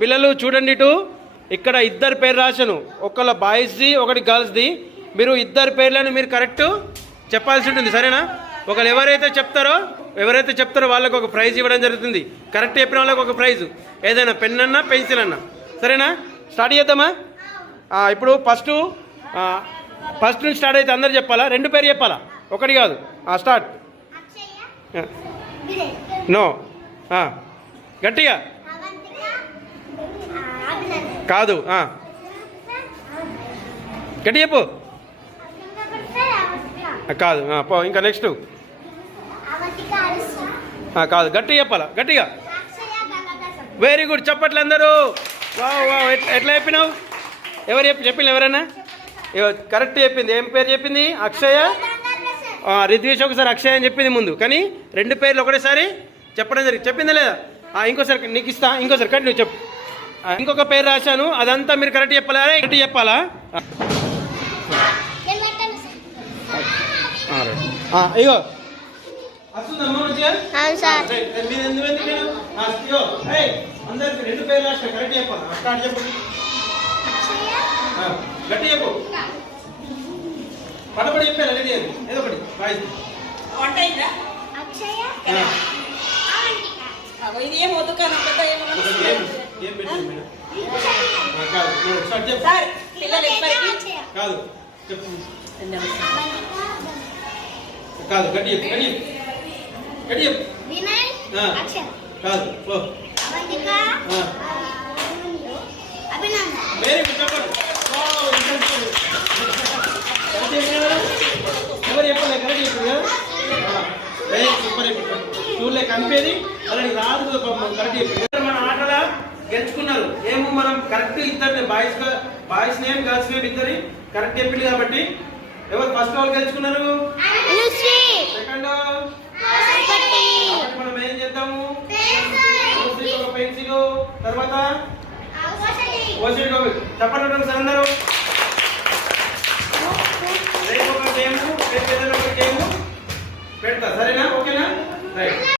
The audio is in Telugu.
పిల్లలు చూడండి ఇటు, ఇక్కడ ఇద్దరు పేరు రాశాను, ఒకళ్ళ బాయ్స్ది ఒకటి గర్ల్స్ది. మీరు ఇద్దరు పేర్లను మీరు కరెక్ట్ చెప్పాల్సి ఉంటుంది, సరేనా? ఒకళ్ళు ఎవరైతే చెప్తారో వాళ్ళకు ఒక ప్రైజ్ ఇవ్వడం జరుగుతుంది. కరెక్ట్ చెప్పిన వాళ్ళకి ఒక ప్రైజు, ఏదైనా పెన్ అన్నా పెన్సిల్ అన్నా, సరేనా? స్టార్ట్ చేద్దామా? ఇప్పుడు ఫస్ట్ నుంచి స్టార్ట్ అయితే అందరు చెప్పాలా? 2 పేరు చెప్పాలా, ఒకటి కాదు. స్టార్ట్. నో, గట్టిగా కాదు, గట్టి చెప్పు. కాదు, పో ఇంకా నెక్స్ట్. కాదు, గట్టి చెప్పాలా, గట్టిగా. వెరీ గుడ్, చెప్పట్లే అందరూ. వావ్ వావ్, ఎట్లా చెప్పినావు? ఎవరు చెప్పింది? ఎవరైనా కరెక్ట్ చెప్పింది. ఏం పేరు చెప్పింది? అక్షయ. రిద్వేష్ ఒకసారి అక్షయ అని చెప్పింది ముందు, కానీ 2 పేర్లు ఒకటేసారి చెప్పడం జరిగింది. చెప్పిందా లేదా? ఇంకోసారి నీకు ఇస్తా, ఇంకోసారి కరెక్ట్ నువ్వు చెప్పు. ఇంకొక పేరు రాశాను, అదంతా మీరు కరెక్ట్ చెప్పాలా? కరెక్ట్ చెప్పాలా? ఇగో వస్తుందమ్మా మంచిగా. అందరికి 2 పేర్లు రాసిన కరెక్ట్ చెప్పాలా? స్టార్ట్ చెప్పు, గట్టి చెప్పు. పడబడి చెప్పారు, రెడీ అని ఏదో ఒకటి వాయిస్. కాదు, చెప్పు. కాదు, గట్టి చెప్పు, గట్టి చెప్పు, గట్టి చెప్పు. కాదు, వెరీ గుడ్, చెప్పండి. ఎవరు చెప్పలే, కరెక్ట్ చెప్పు. సూపర్ చూడలే కనిపేది అలాంటి రాదు, కరెక్ట్ చెప్పు. మన ఆటల గెలుచుకున్నారు. ఏమో మనం కరెక్ట్ ఇద్దరిని బాయ్స్ నేమ్ గర్ల్స్ నేమ్ ఇద్దరి కరెక్ట్ చెప్పింది కాబట్టి ఎవరు ఫస్ట్ వాళ్ళు గెలుచుకున్నారు? సెకండ్ మనం ఏం చేద్దాము? పెన్సిల్, తర్వాత చెప్పండి అందరూ.